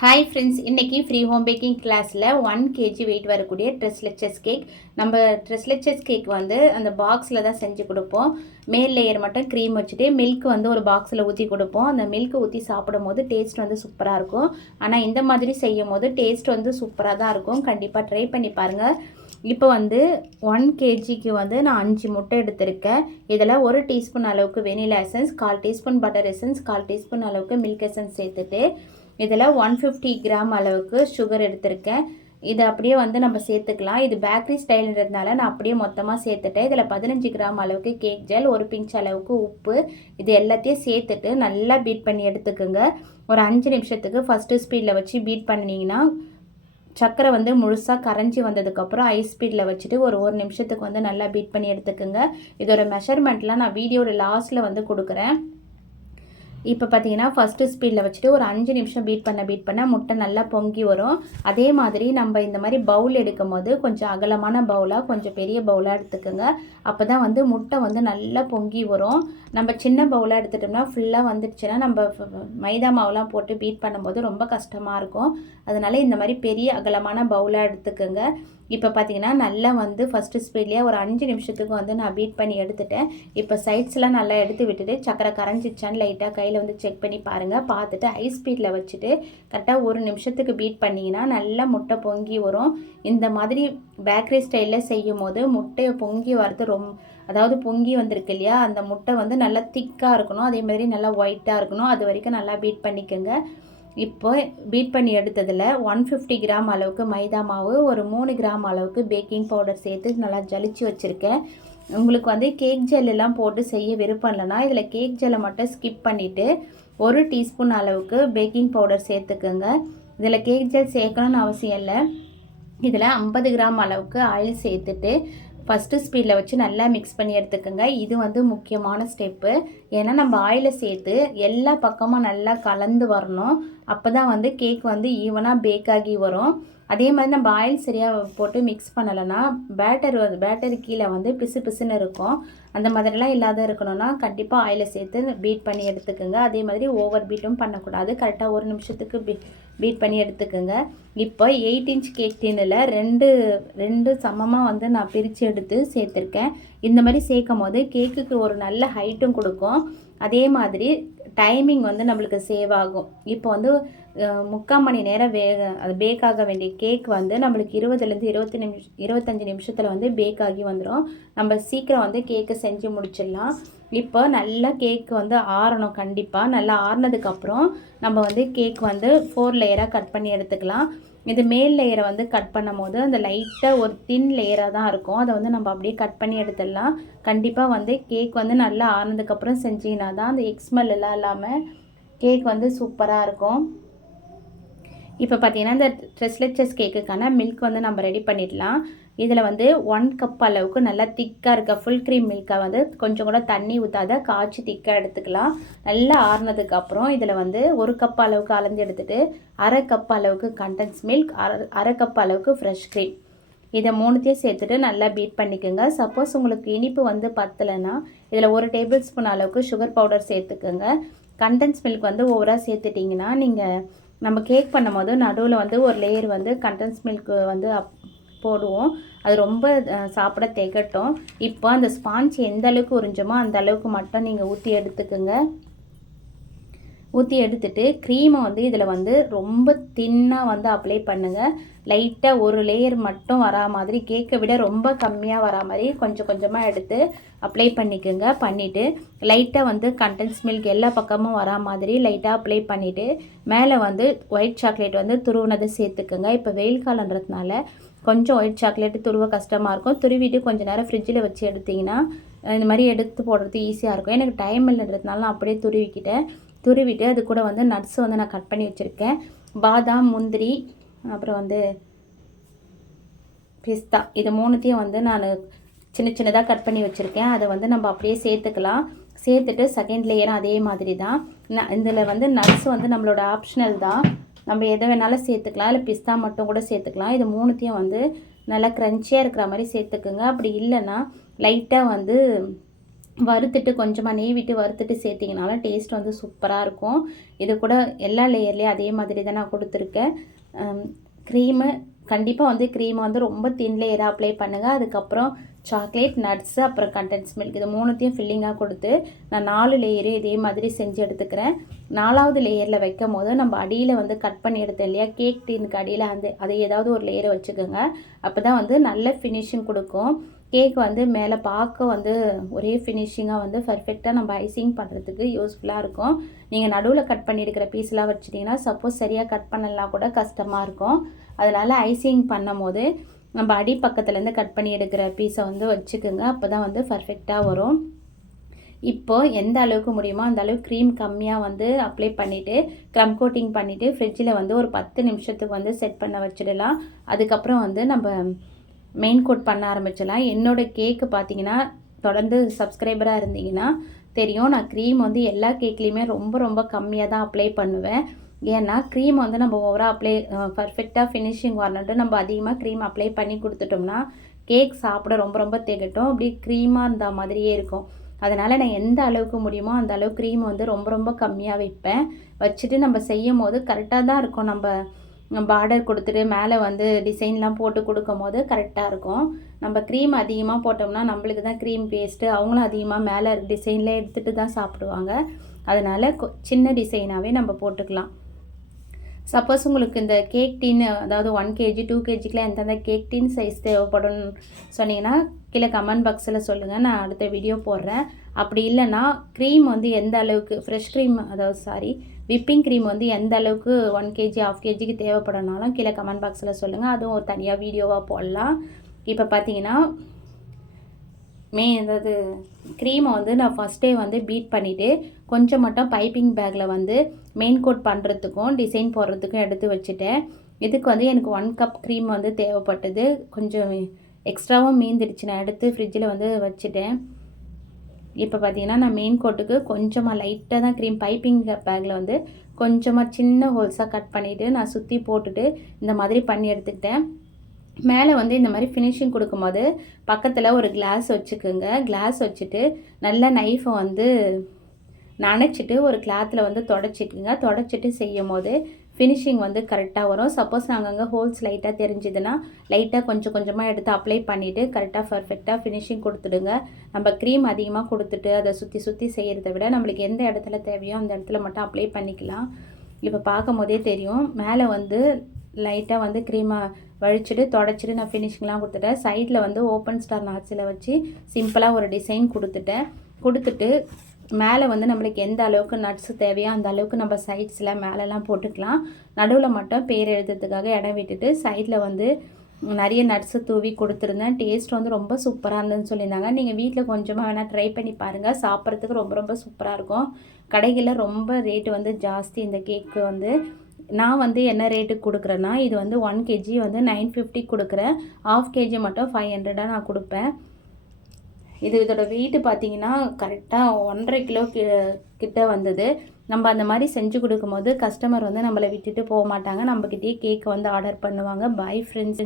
Hi friends இன்றைக்கி free home baking கிளாஸில் one KG weight வரக்கூடிய ட்ரெஸ் லெச்சஸ் கேக் நம்ம ட்ரெஸ் லெச்சஸ் கேக் வந்து அந்த பாக்ஸில் தான் செஞ்சு கொடுப்போம். மேல் லேயர் மட்டும் க்ரீம் வச்சுட்டு மில்க் வந்து ஒரு பாக்ஸில் ஊற்றி கொடுப்போம். அந்த மில்க் ஊற்றி சாப்பிடும் போது டேஸ்ட் வந்து சூப்பராக இருக்கும். ஆனால் இந்த மாதிரி செய்யும் போது டேஸ்ட் வந்து சூப்பராக தான் இருக்கும். கண்டிப்பாக ட்ரை பண்ணி பாருங்கள் இப்போ வந்து ஒன் கேஜிக்கு வந்து நான் அஞ்சு முட்டை எடுத்திருக்கேன். இதில் ஒரு டீஸ்பூன் அளவுக்கு வெனிலா எசன்ஸ் கால் டீஸ்பூன் பட்டர் எசன்ஸ் கால் டீஸ்பூன் அளவுக்கு மில்க் எசன்ஸ் சேர்த்துட்டு இதில் ஒன் ஃபிஃப்டி கிராம் அளவுக்கு சுகர் எடுத்திருக்கேன். இது அப்படியே வந்து நம்ம சேர்த்துக்கலாம். இது பேக்கரி ஸ்டைல்ன்றதுனால நான் அப்படியே மொத்தமாக சேர்த்துட்டேன். இதில் பதினஞ்சு கிராம் அளவுக்கு கேக் ஜெல் ஒரு பிஞ்ச் அளவுக்கு உப்பு. இது எல்லாத்தையும் சேர்த்துட்டு நல்லா பீட் பண்ணி எடுத்துக்கோங்க. ஒரு அஞ்சு நிமிஷத்துக்கு ஃபஸ்ட்டு ஸ்பீடில் வச்சு பீட் பண்ணிங்கன்னா சக்கரை வந்து முழுசாக கரைஞ்சி வந்ததுக்கப்புறம் ஐஸ் ஸ்பீடில் வச்சுட்டு ஒரு ஒரு நிமிஷத்துக்கு வந்து நல்லா பீட் பண்ணி எடுத்துக்கோங்க. இதோட மெஷர்மெண்ட்லாம் நான் வீடியோவில் லாஸ்ட்டில் வந்து கொடுக்குறேன். இப்போ பார்த்தீங்கன்னா ஃபஸ்ட்டு ஸ்பீடில் வச்சுட்டு ஒரு அஞ்சு நிமிஷம் பீட் பண்ண பீட் பண்ண முட்டை நல்லா பொங்கி வரும். அதே மாதிரி நம்ம இந்த மாதிரி பவுல் எடுக்கும் போது கொஞ்சம் அகலமான பவுலாக கொஞ்சம் பெரிய பவுலாக எடுத்துக்கோங்க. அப்போ தான் வந்து முட்டை வந்து நல்லா பொங்கி வரும். நம்ம சின்ன பவுலாக எடுத்துட்டோம்னா ஃபுல்லாக வந்துடுச்சுன்னா நம்ம மைதா மாவுலாம் போட்டு பீட் பண்ணும்போது ரொம்ப கஷ்டமாக இருக்கும். அதனால் இந்த மாதிரி பெரிய அகலமான பவுலாக எடுத்துக்கோங்க. இப்போ பார்த்தீங்கன்னா நல்லா வந்து ஃபஸ்ட்டு ஸ்பீட்லேயே ஒரு அஞ்சு நிமிஷத்துக்கு வந்து நான் பீட் பண்ணி எடுத்துட்டேன். இப்போ சைட்ஸ்லாம் நல்லா எடுத்து விட்டுட்டு சக்கரை கரைஞ்சிச்சான்னு லைட்டாக கையில் வந்து செக் பண்ணி பாருங்கள் பார்த்துட்டு ஹை ஸ்பீடில் வச்சுட்டு கரெக்டாக ஒரு நிமிஷத்துக்கு பீட் பண்ணிங்கன்னா நல்லா முட்டை பொங்கி வரும். இந்த மாதிரி பேக்கரி ஸ்டைலில் செய்யும் போது முட்டையை பொங்கி வரது ரொம்ப அதாவது பொங்கி வந்திருக்கு இல்லையா? அந்த முட்டை வந்து நல்லா திக்காக இருக்கணும். அதே மாதிரி நல்லா ஒயிட்டாக இருக்கணும். அது வரைக்கும் நல்லா பீட் பண்ணிக்கோங்க. இப்போ பீட் பண்ணி எடுத்ததில் ஒன் ஃபிஃப்டி கிராம் அளவுக்கு மைதா மாவு ஒரு மூணு கிராம் அளவுக்கு பேக்கிங் பவுடர் சேர்த்து நல்லா ஜலிச்சு வச்சுருக்கேன். உங்களுக்கு வந்து கேக் ஜெல்லாம் போட்டு செய்ய விருப்பம் இல்லைன்னா இதில் கேக் ஜெல்லை மட்டும் ஸ்கிப் பண்ணிவிட்டு ஒரு டீஸ்பூன் அளவுக்கு பேக்கிங் பவுடர் சேர்த்துக்கோங்க. இதில் கேக் ஜெல் சேர்க்கணும்னு அவசியம் இல்லை. இதில் ஐம்பது கிராம் அளவுக்கு ஆயில் சேர்த்துட்டு ஃபஸ்ட்டு ஸ்பீடில் வச்சு நல்லா மிக்ஸ் பண்ணி எடுத்துக்கோங்க. இது வந்து முக்கியமான ஸ்டெப்பு ஏன்னா நம்ம ஆயிலை சேர்த்து எல்லா பக்கமும் நல்லா கலந்து வரணும். அப்போ தான் வந்து கேக் வந்து ஈவனாக பேக் ஆகி வரும். அதே மாதிரி நம்ம ஆயில் சரியாக போட்டு மிக்ஸ் பண்ணலைன்னா பேட்டர் வந்து பேட்டர் கீழே வந்து பிசு பிசுன்னு இருக்கும். அந்த மாதிரிலாம் இல்லாத இருக்கணும்னா கண்டிப்பாக ஆயிலை சேர்த்து பீட் பண்ணி எடுத்துக்கோங்க. அதே மாதிரி ஓவர் பீட்டும் பண்ணக்கூடாது. கரெக்டாக ஒரு நிமிஷத்துக்கு பீ பீட் பண்ணி எடுத்துக்கோங்க. இப்போ எயிட் இன்ச் கேக் டின்னில் ரெண்டு ரெண்டு சமமாக வந்து நான் பிரித்து எடுத்து சேர்த்துருக்கேன். இந்த மாதிரி சேர்க்கும் போது கேக்குக்கு ஒரு நல்ல ஹைட்டும் கொடுக்கும். அதே மாதிரி டைமிங் வந்து நம்மளுக்கு சேவ் ஆகும். இப்போ வந்து முக்கால் மணி நேரம் வேக அது பேக் ஆக வேண்டிய கேக் வந்து நம்மளுக்கு இருபதுலேருந்து இருபத்தி நிமிஷம் இருபத்தஞ்சி நிமிஷத்தில் வந்து பேக் ஆகி வந்துடும் நம்ம சீக்கிரம் வந்து கேக்கை செஞ்சு முடிச்சிடலாம். இப்போ நல்லா கேக் வந்து ஆறணும் கண்டிப்பாக நல்லா ஆறினதுக்கப்புறம் நம்ம வந்து கேக் வந்து ஃபோர் லேயராக கட் பண்ணி எடுத்துக்கலாம். இது மேல் லேயரை வந்து கட் பண்ணும் போது அந்த லைட்டாக ஒரு தின் லேயராக தான் இருக்கும். அதை வந்து நம்ம அப்படியே கட் பண்ணி எடுத்துடலாம். கண்டிப்பாக வந்து கேக் வந்து நல்லா ஆனதுக்கப்புறம் செஞ்சிங்கன்னா தான் அந்த எக்ஸ்மெல் எல்லாம் இல்லாமல் கேக் வந்து சூப்பராக இருக்கும். இப்போ பார்த்தீங்கன்னா இந்த ட்ரெஸ்லெச்சஸ் கேக்குக்கான மில்க் வந்து நம்ம ரெடி பண்ணிடலாம். இதில் வந்து ஒன் கப் அளவுக்கு நல்லா திக்காக இருக்க ஃபுல் க்ரீம் மில்கை வந்து கொஞ்சம் கூட தண்ணி ஊற்றாத காய்ச்சி திக்காக எடுத்துக்கலாம். நல்லா ஆறுனதுக்கப்புறம் இதில் வந்து ஒரு கப் அளவுக்கு அளந்து எடுத்துகிட்டு அரை கப் அளவுக்கு கண்டன்ஸ் மில்க் அரை அரை கப் அளவுக்கு ஃப்ரெஷ் க்ரீம் இதை மூணுத்தையும் சேர்த்துட்டு நல்லா பீட் பண்ணிக்கோங்க. சப்போஸ் உங்களுக்கு இனிப்பு வந்து பத்தலைன்னா இதில் ஒரு டேபிள் ஸ்பூன் அளவுக்கு சுகர் பவுடர் சேர்த்துக்கோங்க. கண்டன்ஸ் மில்க் வந்து ஓவராக சேர்த்துட்டிங்கன்னா நீங்கள் நம்ம கேக் பண்ணும் போது நடுவில் வந்து ஒரு லேயர் வந்து கண்டன்ஸ் மில்க் வந்து அப் போடுவோம். அது ரொம்ப சாப்பிட திகட்டும். இப்போ அந்த ஸ்பாஞ்ச் எந்த அளவுக்கு உறிஞ்சமோ அந்த அளவுக்கு மட்டும் நீங்கள் ஊற்றி எடுத்துக்கோங்க. ஊற்றி எடுத்துட்டு க்ரீமை வந்து இதில் வந்து ரொம்ப தின்னாக வந்து அப்ளை பண்ணுங்கள் லைட்டாக ஒரு லேயர் மட்டும் வரா மாதிரி கேக்கை விட ரொம்ப கம்மியாக வரா மாதிரி கொஞ்சம் கொஞ்சமாக எடுத்து அப்ளை பண்ணிக்கோங்க. பண்ணிவிட்டு லைட்டாக வந்து கண்டென்ஸ் மில்க் எல்லா பக்கமும் வரா மாதிரி லைட்டாக அப்ளை பண்ணிவிட்டு மேலே வந்து ஒயிட் சாக்லேட் வந்து துருவுனதை சேர்த்துக்குங்க. இப்போ வெயில் காலன்றதுனால கொஞ்சம் ஒயிட் சாக்லேட்டு துருவ கஷ்டமாக இருக்கும். துருவிட்டு கொஞ்சம் நேரம் ஃப்ரிட்ஜில் வச்சு எடுத்திங்கன்னா இந்த மாதிரி எடுத்து போடுறது ஈஸியாக இருக்கும். எனக்கு டைம் இல்லைன்றதுனால நான் அப்படியே துருவிக்கிட்டேன். துருவிட்டு அது கூட வந்து நட்ஸ் வந்து நான் கட் பண்ணி வச்சுருக்கேன். பாதாம் முந்திரி அப்புறம் வந்து பிஸ்தா இது மூணுத்தையும் வந்து நான் சின்ன சின்னதாக கட் பண்ணி வச்சுருக்கேன். அதை வந்து நம்ம அப்படியே சேர்த்துக்கலாம். சேர்த்துட்டு செகண்ட் லேயரும் அதே மாதிரி தான். இதில் வந்து நட்ஸ் வந்து நம்மளோட ஆப்ஷனல் தான். நம்ம எதை வேணாலும் சேர்த்துக்கலாம். இல்லை பிஸ்தா மட்டும் கூட சேர்த்துக்கலாம். இது மூணுத்தையும் வந்து நல்லா க்ரன்ச்சியாக இருக்கிற மாதிரி சேர்த்துக்குங்க. அப்படி இல்லைன்னா லைட்டாக வந்து வறுத்துட்டு கொஞ்சமாக நெய் விட்டு வறுத்துட்டு சேர்த்திங்கனாலும் டேஸ்ட் வந்து சூப்பராக இருக்கும். இது கூட எல்லா லேயர்லேயும் அதே மாதிரி தான் நான் கொடுத்துருக்கேன். க்ரீமு கண்டிப்பாக வந்து க்ரீமை வந்து ரொம்ப தின் லேயராக அப்ளை பண்ணுங்கள் அதுக்கப்புறம் சாக்லேட் நட்ஸு அப்புறம் கண்டென்ஸ் மில்க் இது மூணுத்தையும் ஃபில்லிங்காக கொடுத்து நான் நாலு லேயரு இதே மாதிரி செஞ்சு எடுத்துக்கிறேன். நாலாவது லேயரில் வைக்கும் போது நம்ம அடியில் வந்து கட் பண்ணி எடுத்தேன் இல்லையா? கேக் டீனுக்கு அடியில் அந்த அதை ஏதாவது ஒரு லேயரை வச்சுக்கோங்க. அப்போ தான் வந்து நல்ல ஃபினிஷிங் கொடுக்கும். கேக் வந்து மேலே பார்க்க வந்து ஒரே ஃபினிஷிங்காக வந்து பர்ஃபெக்டாக நம்ம ஐசிங் பண்ணுறதுக்கு யூஸ்ஃபுல்லாக இருக்கும். நீங்கள் நடுவில் கட் பண்ணி எடுக்கிற பீஸ்லாம் வச்சிட்டிங்கன்னா சப்போஸ் சரியாக கட் பண்ணலாம் கூட கஷ்டமாக இருக்கும். அதனால் ஐசிங் பண்ணும் போது நம்ம அடி பக்கத்துலேருந்து கட் பண்ணி எடுக்கிற பீஸை வந்து வச்சுக்கோங்க. அப்போ தான் வந்து பர்ஃபெக்டாக வரும். இப்போது எந்த அளவுக்கு முடியுமோ அந்த அளவுக்கு க்ரீம் கம்மியாக வந்து அப்ளை பண்ணிவிட்டு க்ரம் கோட்டிங் பண்ணிவிட்டு ஃப்ரிட்ஜில் வந்து ஒரு பத்து நிமிஷத்துக்கு வந்து செட் பண்ண வச்சிடலாம். அதுக்கப்புறம் வந்து நம்ம மெயின் கோட் பண்ண ஆரம்பிச்சிடலாம். என்னோடய கேக்கு பார்த்தீங்கன்னா தொடர்ந்து சப்ஸ்கிரைபராக இருந்தீங்கன்னா தெரியும். நான் க்ரீம் வந்து எல்லா கேக்லேயுமே ரொம்ப ரொம்ப கம்மியாக தான் அப்ளை பண்ணுவேன். ஏன்னா க்ரீம் வந்து நம்ம ஓவராக அப்ளை பர்ஃபெக்டாக ஃபினிஷிங் வரணுன்ட்டு நம்ம அதிகமாக க்ரீம் அப்ளை பண்ணி கொடுத்துட்டோம்னா கேக் சாப்பிட ரொம்ப ரொம்ப திகட்டும். அப்படி க்ரீமாக இருந்த மாதிரியே இருக்கும். அதனால் நான் எந்த அளவுக்கு முடியுமோ அந்த அளவு க்ரீம் வந்து ரொம்ப ரொம்ப கம்மியாக வைப்பேன். வச்சுட்டு நம்ம செய்யும் போது கரெக்டாக தான் இருக்கும். நம்ம பார்டர் கொடுத்துட்டு மேலே வந்து டிசைன்லாம் போட்டு கொடுக்கும் போது கரெக்டாக இருக்கும். நம்ம க்ரீம் அதிகமாக போட்டோம்னா நம்மளுக்கு தான் க்ரீம் பேஸ்ட்டு அவங்களும் அதிகமாக மேலே டிசைனில் எடுத்துகிட்டு தான் சாப்பிடுவாங்க. அதனால் சின்ன டிசைனாகவே நம்ம போட்டுக்கலாம். சப்போஸ் உங்களுக்கு இந்த கேக் டீன் அதாவது ஒன் கேஜி டூ கேஜிக்கெலாம் எந்தெந்த கேக் டீன் சைஸ் தேவைப்படும் சொன்னீங்கன்னா கீழே கமெண்ட் பாக்ஸில் சொல்லுங்கள் நான் அடுத்த வீடியோ போடுறேன். அப்படி இல்லைன்னா க்ரீம் வந்து எந்த அளவுக்கு ஃப்ரெஷ் க்ரீம் அதாவது சாரி விப்பிங் க்ரீம் வந்து எந்த அளவுக்கு ஒன் கேஜி ஆஃப் கேஜிக்கு தேவைப்படனாலும் கீழே கமெண்ட் பாக்ஸில் சொல்லுங்கள் அதுவும் ஒரு தனியாக வீடியோவாக போடலாம். இப்போ பார்த்தீங்கன்னா மே அதாவது க்ரீமை வந்து நான் ஃபஸ்ட்டே வந்து பீட் பண்ணிவிட்டு கொஞ்சம் மட்டும் பைப்பிங் பேக்கில் வந்து மெயின் கோட் பண்ணுறதுக்கும் டிசைன் போடுறதுக்கும் எடுத்து வச்சுட்டேன். இதுக்கு வந்து எனக்கு ஒன் கப் க்ரீம் வந்து தேவைப்பட்டது. கொஞ்சம் எக்ஸ்ட்ராவும் மீந்துடுச்சு. நான் எடுத்து ஃப்ரிட்ஜில் வந்து வச்சுட்டேன். இப்போ பார்த்தீங்கன்னா நான் மெயின் கோட்டுக்கு கொஞ்சமாக லைட்டாக தான் க்ரீம் பைப்பிங் பேக்கில் வந்து கொஞ்சமாக சின்ன ஹோல்ஸாக கட் பண்ணிவிட்டு நான் சுற்றி போட்டுட்டு இந்த மாதிரி பண்ணி எடுத்துக்கிட்டேன். மேலே வந்து இந்த மாதிரி ஃபினிஷிங் கொடுக்கும்போது பக்கத்தில் ஒரு கிளாஸ் வச்சுக்கோங்க. கிளாஸ் வச்சுட்டு நல்ல நைஃபை வந்து நனைச்சிட்டு ஒரு கிளாத்தில் வந்து தொடச்சிக்குங்க. தொடச்சிட்டு செய்யும் போது ஃபினிஷிங் வந்து கரெக்டாக வரும். சப்போஸ் நாங்கள் அங்கே ஹோல்ஸ் லைட்டாக தெரிஞ்சுதுன்னா லைட்டாக கொஞ்சம் கொஞ்சமாக எடுத்து அப்ளை பண்ணிவிட்டு கரெக்டாக பர்ஃபெக்டாக ஃபினிஷிங் கொடுத்துடுங்க. நம்ம க்ரீம் அதிகமாக கொடுத்துட்டு அதை சுற்றி சுற்றி செய்கிறத விட நம்மளுக்கு எந்த இடத்துல தேவையோ அந்த இடத்துல மட்டும் அப்ளை பண்ணிக்கலாம். இப்போ பார்க்கும் போதே தெரியும். மேலே வந்து லைட்டாக வந்து க்ரீமை வழிச்சிட்டு தொடச்சிட்டு நான் ஃபினிஷிங்லாம் கொடுத்துட்டேன். சைடில் வந்து ஓப்பன் ஸ்டார் நாட்ஸில் வச்சு சிம்பிளாக ஒரு டிசைன் கொடுத்துட்டேன். கொடுத்துட்டு மேலே வந்து நம்மளுக்கு எந்த அளவுக்கு நட்ஸு தேவையோ அந்த அளவுக்கு நம்ம சைட்ஸில் மேலெலாம் போட்டுக்கலாம். நடுவில் மட்டும் பேர் எழுதுறதுக்காக இடம் விட்டுட்டு சைடில் வந்து நிறைய நட்ஸு தூவி கொடுத்துருந்தேன். டேஸ்ட் வந்து ரொம்ப சூப்பராக இருந்ததுன்னு சொல்லியிருந்தாங்க. நீங்கள் வீட்டில் கொஞ்சமாக வேணால் ட்ரை பண்ணி பாருங்கள் சாப்பிட்றதுக்கு ரொம்ப ரொம்ப சூப்பராக இருக்கும். கடைகளில் ரொம்ப ரேட்டு வந்து ஜாஸ்தி இந்த கேக்கு வந்து. நான் வந்து என்ன ரேட்டுக்கு கொடுக்குறேன்னா இது வந்து ஒன் கேஜி வந்து நைன் ஃபிஃப்டி கொடுக்குறேன். ஆஃப் கேஜி மட்டும் ஃபைவ் ஹண்ட்ரடாக நான் கொடுப்பேன். இது இதோட வெயிட்டு பார்த்தீங்கன்னா கரெக்டாக ஒன்றரை கிலோ கிட்ட வந்தது. நம்ம அந்த மாதிரி செஞ்சு கொடுக்கும்போது கஸ்டமர் வந்து நம்மளை விட்டுட்டு போக மாட்டாங்க. நம்மக்கிட்டேயே கேக் வந்து ஆர்டர் பண்ணுவாங்க. Bye friends